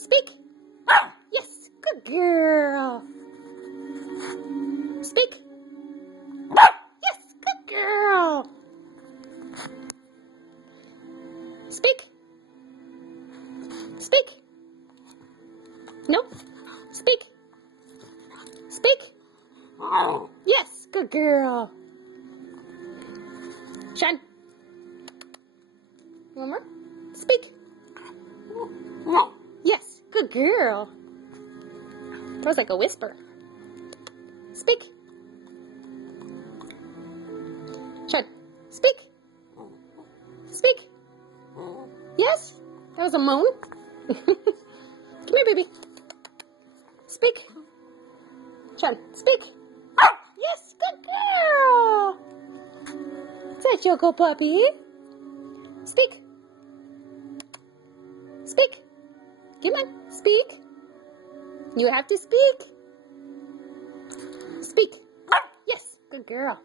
Speak. Yes, good girl. Speak. Yes, good girl. Speak. Speak. No. Speak. Speak. Yes, good girl. Shine. One more. Speak. Yes, good girl. That was like a whisper. Speak. Shine. Speak. Speak. Yes, that was a moan. Come here, baby. Speak. Shine. Speak. Yes, good girl. Is that Choco Puppy? Speak. Speak. Come on, speak. You have to speak. Speak. Yes, good girl.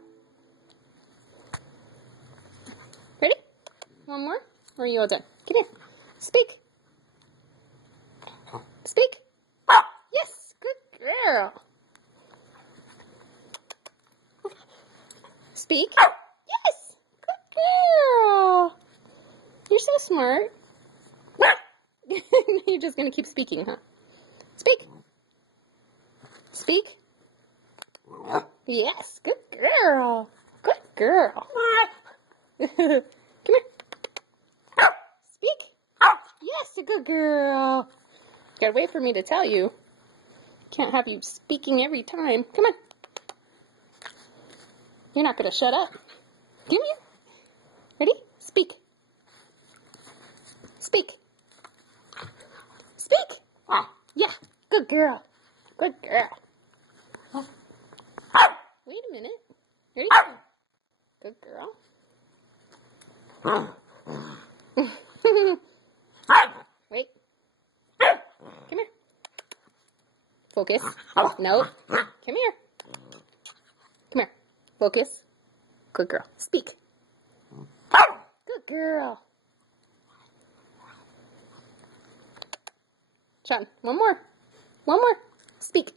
Ready? One more? Or are you all done? Get in. Speak. Speak. Yes, good girl. Speak. Yes, good girl. You're so smart. You're just going to keep speaking, huh? Speak. Speak. Yes, good girl. Good girl. Come here. Speak. Yes, a good girl. Gotta wait for me to tell you. Can't have you speaking every time. Come on. You're not gonna shut up. Come here. Ready? Speak. Speak. Speak. Yeah, good girl. Good girl. Wait a minute. Ready? Good girl. Wait. Come here. Focus. No. Come here. Come here. Focus. Good girl. Speak. Good girl. Sean, one more. One more. Speak.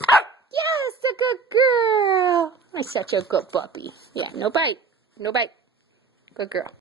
Yes, a good girl. I'm such a good puppy. Yeah, no bite. No bite. Good girl.